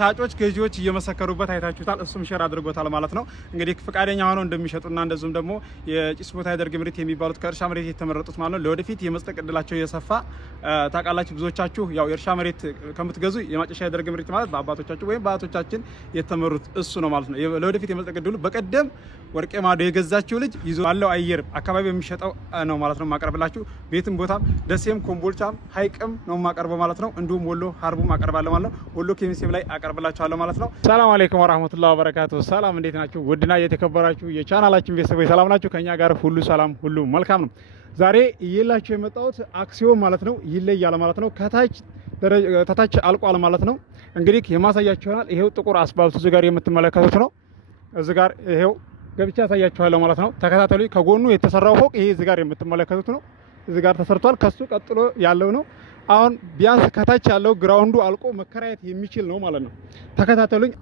ሻጮች ገዢዎች እየመሰከሩበት አይታችሁታል። እሱም ሼር አድርጎታል ማለት ነው። እንግዲህ ፍቃደኛ ሆነው እንደሚሸጡና እንደዚሁም ደግሞ የጭስ ቦታ ያደርግ ምርት የሚባሉት ከእርሻ መሬት የተመረጡት ማለት ነው ለወደፊት የመጽደቅ እድላቸው የሰፋ ታውቃላችሁ። ብዙዎቻችሁ ያው የእርሻ መሬት ከምትገዙ የማጨሻ ያደርግ ምርት ማለት በአባቶቻችሁ ወይም በአያቶቻችን የተመሩት እሱ ነው ማለት ነው። ለወደፊት የመጽደቅ እድሉ በቀደም ወርቄ ማዶ የገዛችው ልጅ ይዞ ባለው አየር አካባቢ የሚሸጠው ነው ማለት ነው ማቀርብላችሁ። ቤትም ቦታም ደሴም ኮምቦልቻም ሀይቅም ነው ማቀርበው ማለት ነው። እንዲሁም ወሎ ሀርቡ ማቀርባለሁ ማለት ነው። ወሎ ኬሚሴም ላይ አቀርብላችኋለሁ ማለት ነው። ሰላም አለይኩም ወራህመቱላሂ ወበረካቱ። ሰላም እንዴት ናችሁ? ውድና የተከበራችሁ የቻናላችን ቤተሰቦች ሰላም ናችሁ? ከኛ ጋር ሁሉ ሰላም ሁሉ መልካም ነው። ዛሬ እየላችሁ የመጣሁት አክሲዮን ማለት ነው ይለያል ማለት ነው። ከታች አልቋል ማለት ነው። እንግዲህ የማሳያችሁ ይሆናል። ይሄው ጥቁር አስፋልቱ እዚህ ጋር የምትመለከቱት ነው። እዚህ ጋር ይሄው ገብቻ ያሳያችኋለሁ ማለት ነው። ተከታተሉ። ከጎኑ የተሰራው ፎቅ ይሄ እዚህ ጋር የምትመለከቱት ነው። እዚህ ጋር ተሰርቷል። ከሱ ቀጥሎ ያለው ነው። አሁን ቢያንስ ከታች ያለው ግራውንዱ አልቆ መከራየት የሚችል ነው ማለት ነው። ተከታተሉኝ።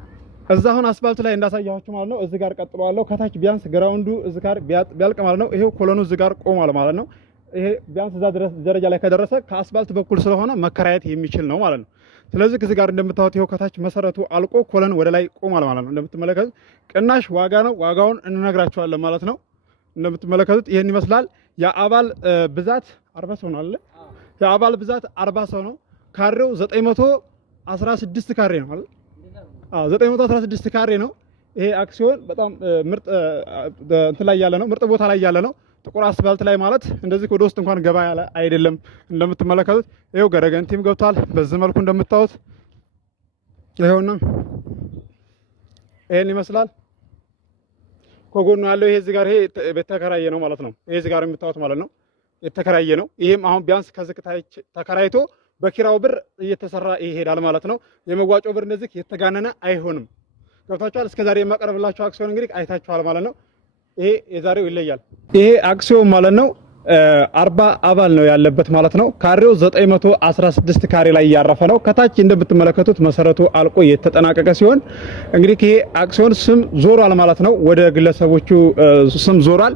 እዛ አሁን አስፋልቱ ላይ እንዳሳያችሁ ማለት ነው። እዚህ ጋር ቀጥሎ ያለው ከታች ቢያንስ ግራውንዱ እዚህ ጋር ቢያልቅ ማለት ነው። ይሄው ኮሎኑ እዚህ ጋር ቆሟል ማለት ነው። ይሄ ቢያንስ እዛ ደረጃ ላይ ከደረሰ ከአስፋልት በኩል ስለሆነ መከራየት የሚችል ነው ማለት ነው። ስለዚህ ከዚህ ጋር እንደምታዩት ይሄው ከታች መሰረቱ አልቆ ኮለን ወደ ላይ ቆሟል ማለት ነው። እንደምትመለከቱት ቅናሽ ዋጋ ነው። ዋጋውን እንነግራችኋለን ማለት ነው። እንደምትመለከቱት ይሄን ይመስላል። የአባል ብዛት 40 ሰው ነው አለ። የአባል ብዛት 40 ሰው ነው። ካሬው 916 ካሬ ነው አይደል? አዎ 916 ካሬ ነው። ይሄ አክሲዮን በጣም ምርጥ እንትን ላይ ያለ ነው። ምርጥ ቦታ ላይ ያለ ነው። ጥቁር አስፋልት ላይ ማለት እንደዚህ ወደ ውስጥ እንኳን ገባ ያለ አይደለም። እንደምትመለከቱት ይሄው ገረገንቲም ገብቷል። በዚህ መልኩ እንደምታዩት ይሄውና ይሄን ይመስላል። ከጎኑ ያለው ይሄ እዚህ ጋር ይሄ የተከራየ ነው ማለት ነው። ይሄ እዚህ ጋር የምታዩት ማለት ነው የተከራየ ነው። ይሄም አሁን ቢያንስ ከዚህ ተከራይቶ በኪራው ብር እየተሰራ ይሄዳል ማለት ነው። የመዋጮ ብር እንደዚህ የተጋነነ አይሆንም። ገብታችኋል? እስከዛሬ የማቀርብላችሁ አክሲዮን እንግዲህ አይታችኋል ማለት ነው። ይሄ የዛሬው ይለያል። ይሄ አክሲዮን ማለት ነው 40 አባል ነው ያለበት ማለት ነው። ካሬው 916 ካሬ ላይ ያረፈ ነው። ከታች እንደምትመለከቱት መሰረቱ አልቆ የተጠናቀቀ ሲሆን እንግዲህ ይሄ አክሲዮን ስም ዞሯል ማለት ነው። ወደ ግለሰቦቹ ስም ዞሯል።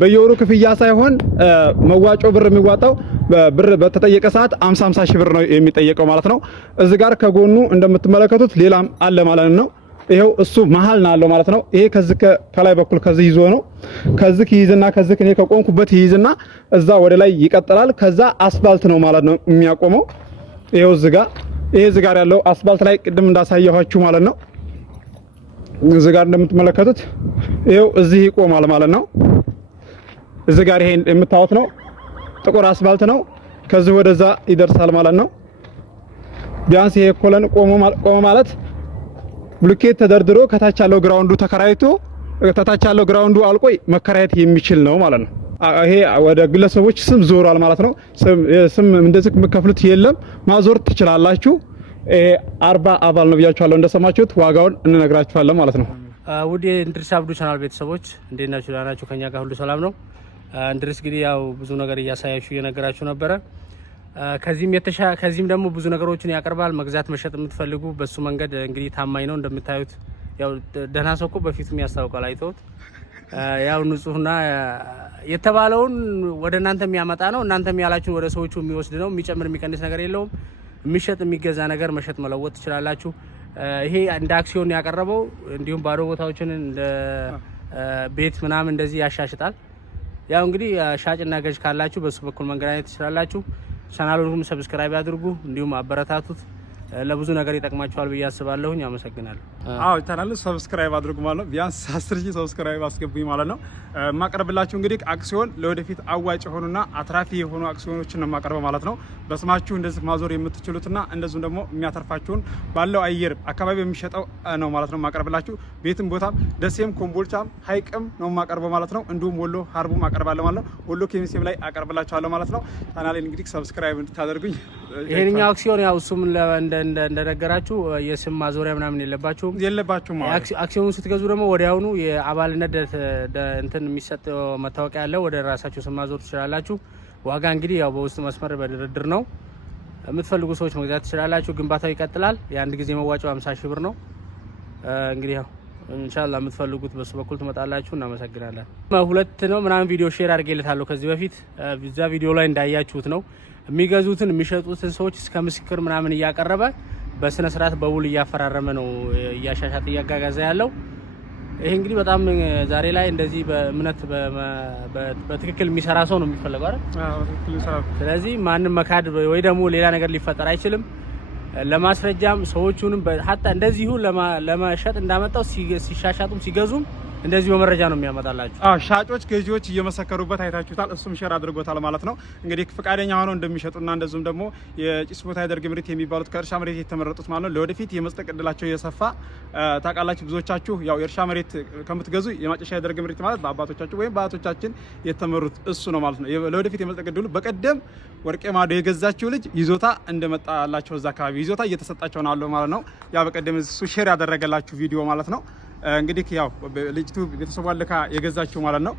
በየወሩ ክፍያ ሳይሆን መዋጮ ብር የሚዋጣው ብር በተጠየቀ ሰዓት 50 ሺህ ብር ነው የሚጠየቀው ማለት ነው። እዚህ ጋር ከጎኑ እንደምትመለከቱት ሌላም አለ ማለት ነው። ይሄው እሱ መሃል ነው ያለው ማለት ነው። ይሄ ከዚህ ከላይ በኩል ከዚህ ይዞ ነው ከዚህ ይይዝና ከዚህ እኔ ከቆምኩበት ይይዝና እዛ ወደ ላይ ይቀጥላል። ከዛ አስፋልት ነው ማለት ነው የሚያቆመው። ይሄው እዚህ ጋር ያለው አስፋልት ላይ ቅድም እንዳሳየኋችሁ ማለት ነው። እዚህ ጋር እንደምትመለከቱት ይሄው እዚህ ይቆማል ማለት ነው። እዚህ ጋር ይሄ የምታዩት ነው ጥቁር አስፋልት ነው። ከዚህ ወደዛ ይደርሳል ማለት ነው። ቢያንስ ይሄ ኮለን ቆሞ ማለት ብሎኬት ተደርድሮ ከታች ያለው ግራውንዱ ተከራይቶ ከታች ያለው ግራውንዱ አልቆ መከራየት የሚችል ነው ማለት ነው። ይሄ ወደ ግለሰቦች ስም ዞሯል ማለት ነው። ስም እንደዚህ የምትከፍሉት የለም፣ ማዞር ትችላላችሁ። ይሄ 40 አባል ነው ብያችኋለሁ። እንደሰማችሁት ዋጋውን እንነግራችኋለን ማለት ነው። ውድ የእንድሪስ አብዱ ቻናል ቤተሰቦች እንዴት ናችሁ? ደህና ናችሁ? ከኛ ጋር ሁሉ ሰላም ነው። እንድሪስ እንግዲህ ያው ብዙ ነገር እያሳያችሁ እየነገራችሁ ነበረ። ከዚህም ደግሞ ብዙ ነገሮችን ያቀርባል። መግዛት መሸጥ የምትፈልጉ በሱ መንገድ እንግዲህ ታማኝ ነው። እንደምታዩት ያው ደህና ሰው እኮ በፊቱም ያስታውቃል። አይተውት ያው ንጹህና የተባለውን ወደ እናንተ የሚያመጣ ነው። እናንተም ያላችሁን ወደ ሰዎቹ የሚወስድ ነው። የሚጨምር የሚቀንስ ነገር የለውም። የሚሸጥ የሚገዛ ነገር መሸጥ መለወጥ ትችላላችሁ። ይሄ እንደ አክሲዮን ያቀረበው እንዲሁም ባዶ ቦታዎችን እንደ ቤት ምናምን እንደዚህ ያሻሽጣል። ያው እንግዲህ ሻጭና ገዥ ካላችሁ በሱ በኩል መንገናኘት ትችላላችሁ። ቻናሉን ሰብስክራይብ አድርጉ፣ እንዲሁም አበረታቱት። ለብዙ ነገር ይጠቅማችኋል ብዬ አስባለሁኝ። አመሰግናለሁ። አዎ ቻናሉን ሰብስክራይብ አድርጉ ማለት ነው። ቢያንስ 10,000 ሰብስክራይብ አስገቡኝ ማለት ነው። ማቀርብላችሁ እንግዲህ አክሲዮን ለወደፊት አዋጭ የሆኑና አትራፊ የሆኑ አክሲዮኖችን ነው ማቀርበው ማለት ነው። በስማችሁ እንደዚህ ማዞር የምትችሉትና እንደዚሁም ደግሞ የሚያተርፋችሁን ባለው አየር አካባቢ የሚሸጠው ነው ማለት ነው ማቀርብላችሁ። ቤትም ቦታም ደሴም ኮምቦልቻም ሀይቅም ነው ማቀርበው ማለት ነው። እንዲሁም ወሎ ሀርቡ ማቀርባለሁ ማለት ነው። ወሎ ኬሚሴም ላይ አቀርብላችኋለሁ ማለት ነው። ቻናሌን እንግዲህ ሰብስክራይብ እንድታደርጉኝ። ይሄንኛው አክሲዮን ያው እሱም እንደነገራችሁ የስም ማዞሪያ ምናምን የለባችሁም ማለት አክሲዮኑ ስትገዙ ደግሞ ወዲያውኑ የአባልነት እንትን የሚሰጥ መታወቂያ ያለው ወደ ራሳችሁ ስም ማዞር ትችላላችሁ። ዋጋ እንግዲህ ያው በውስጥ መስመር በድርድር ነው። የምትፈልጉ ሰዎች መግዛት ትችላላችሁ። ግንባታው ይቀጥላል። የአንድ ጊዜ መዋጮው 50 ሺህ ብር ነው። እንግዲህ ያው ኢንሻአላህ የምትፈልጉት በሱ በኩል ትመጣላችሁ። እናመሰግናለን። ሁለት ነው ምናምን ቪዲዮ ሼር አድርጌለታለሁ ከዚህ በፊት። እዛ ቪዲዮ ላይ እንዳያችሁት ነው የሚገዙትን የሚሸጡትን ሰዎች እስከ ምስክር ምናምን እያቀረበ በስነ ስርዓት በውል እያፈራረመ ነው እያሻሻተ እያጋጋዘ ያለው። ይሄ እንግዲህ በጣም ዛሬ ላይ እንደዚህ በእምነት በትክክል የሚሰራ ሰው ነው የሚፈልገው አይደል? አዎ በትክክል ይሰራ። ስለዚህ ማንም መካድ ወይ ደግሞ ሌላ ነገር ሊፈጠር አይችልም። ለማስረጃም ሰዎቹንም ሀታ እንደዚሁ ለማሸጥ እንዳመጣው ሲሻሻጡም ሲገዙም እንደዚህ በመረጃ ነው የሚያመጣላችሁ። ሻጮች ገዢዎች እየመሰከሩበት አይታችሁታል። እሱም ሼር አድርጎታል ማለት ነው። እንግዲህ ፈቃደኛ ሆነው እንደሚሸጡና እንደዚሁም ደግሞ የጭስ ቦታ ያደርግ ምርት የሚባሉት ከእርሻ መሬት የተመረጡት ማለት ነው ለወደፊት የመስጠቅ እድላቸው እየሰፋ ታውቃላችሁ። ብዙዎቻችሁ ያው የእርሻ መሬት ከምትገዙ የማጨሻ ያደርግ ምርት ማለት በአባቶቻችሁ ወይም በአያቶቻችን የተመሩት እሱ ነው ማለት ነው። ለወደፊት የመስጠቅ እድሉ በቀደም ወርቄ ማዶ የገዛችው ልጅ ይዞታ እንደመጣላቸው እዛ አካባቢ ይዞታ እየተሰጣቸው ነው አለው ማለት ነው። ያ በቀደም እሱ ሼር ያደረገላችሁ ቪዲዮ ማለት ነው። እንግዲህ ያው ልጅቱ ቤተሰቧን ልካ የገዛችው ማለት ነው።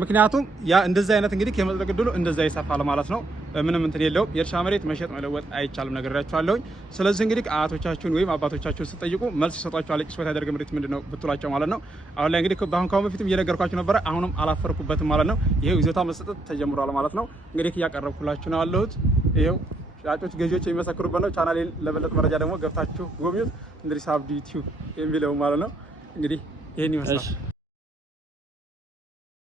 ምክንያቱም ያ እንደዚህ አይነት እንግዲህ የመጥለቅ ዕድሉ እንደዛ ይሰፋል ማለት ነው። ምንም እንትን የለውም። የእርሻ መሬት መሸጥ መለወጥ አይቻልም ነግሬያችኋለሁ። ስለዚህ እንግዲህ አያቶቻችሁን ወይም አባቶቻችሁን ስትጠይቁ መልስ ይሰጧችኋል። ጭስ ቦታ ያደርግ ምርት ምንድነው ብትሏቸው ማለት ነው። አሁን ላይ እንግዲህ ካሁን በፊትም እየነገርኳችሁ ነበረ። አሁንም አላፈርኩበትም ማለት ነው። ይሄው ይዞታ መሰጠት ተጀምሯል ማለት ነው። እንግዲህ እያቀረብኩላችሁ ነው ያለሁት። ይሄው ሻጮች ገዢዎች የሚመሰክሩበት ነው። ቻናሌን ለበለጠ መረጃ ደግሞ ገብታችሁ ጎብኙት። እንድሪስ አብዲ ዩቲዩብ የሚለው ማለት ነው። እንግዲህ ይሄን ይመስላል።